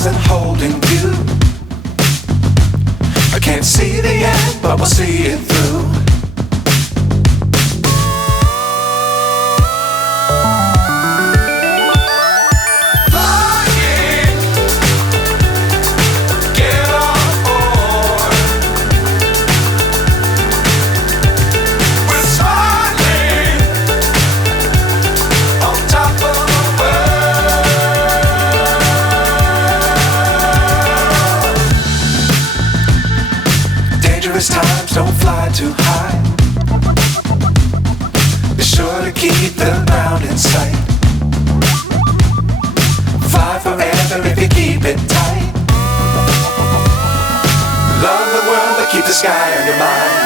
stars and holding you. I can't see the end, but we'll see it through. Times don't fly too high. Be sure to keep the ground in sight. Fly forever if you keep it tight. Love the world but keep the sky on your mind.